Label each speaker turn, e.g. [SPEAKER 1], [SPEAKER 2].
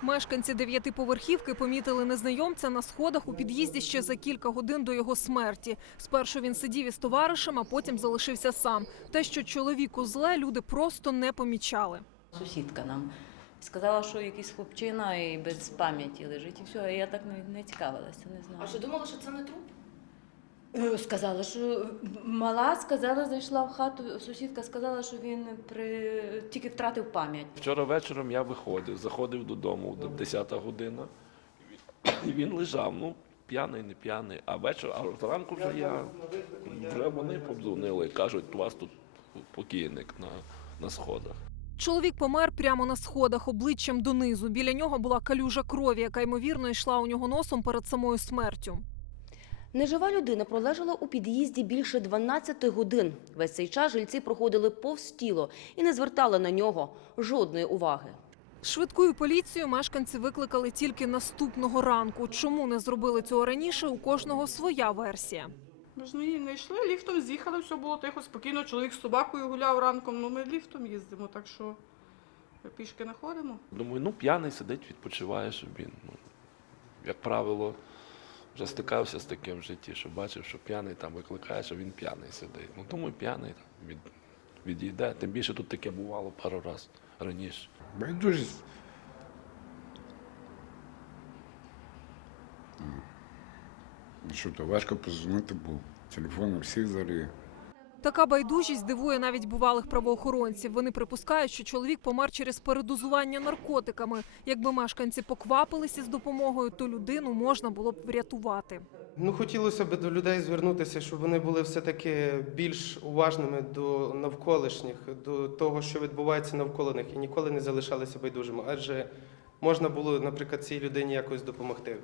[SPEAKER 1] Мешканці дев'ятиповерхівки помітили незнайомця на сходах у під'їзді ще за кілька годин до його смерті. Спершу він сидів із товаришем, а потім залишився сам. Те, що чоловіку зле, люди просто не помічали.
[SPEAKER 2] Сусідка нам сказала, що якийсь хлопчина і без пам'яті лежить, і все. А я так не цікавилася, не знаю.
[SPEAKER 3] А що думала, що це не труп?
[SPEAKER 2] Сказала, що мала, сказала, зайшла в хату, сусідка сказала, що він тільки втратив пам'ять.
[SPEAKER 4] Вчора вечором я заходив додому, 10-та година, і він лежав, п'яний, не п'яний. А зранку вже вони подзвонили, кажуть, у вас тут покійник на сходах.
[SPEAKER 1] Чоловік помер прямо на сходах, обличчям донизу. Біля нього була калюжа крові, яка, ймовірно, йшла у нього носом перед самою смертю.
[SPEAKER 3] Нежива людина пролежала у під'їзді більше 12 годин. Весь цей час жильці проходили повз тіло і не звертали на нього жодної уваги.
[SPEAKER 1] Швидку і поліцію мешканці викликали тільки наступного ранку. Чому не зробили цього раніше, у кожного своя версія.
[SPEAKER 5] Ми ж не йшли, ліфтом з'їхали, все було тихо, спокійно. Чоловік з собакою гуляв ранком, ми ліфтом їздимо, так що пішки не ходимо.
[SPEAKER 4] Думаю, п'яний сидить, відпочиває собі. Як правило, вже стикався з таким в житті, що бачив, що п'яний там викликає, що він п'яний сидить. Думаю, п'яний відійде. Тим більше тут таке бувало пару разів раніше.
[SPEAKER 6] Байдужість. Що то важко позвонити, бо телефон у всіх зарі.
[SPEAKER 1] Така байдужість дивує навіть бувалих правоохоронців. Вони припускають, що чоловік помер через передозування наркотиками. Якби мешканці поквапилися з допомогою, то людину можна було б врятувати.
[SPEAKER 7] Хотілося б до людей звернутися, щоб вони були все-таки більш уважними до навколишніх, до того, що відбувається навколо них, і ніколи не залишалися байдужими. Адже можна було, наприклад, цій людині якось допомогти.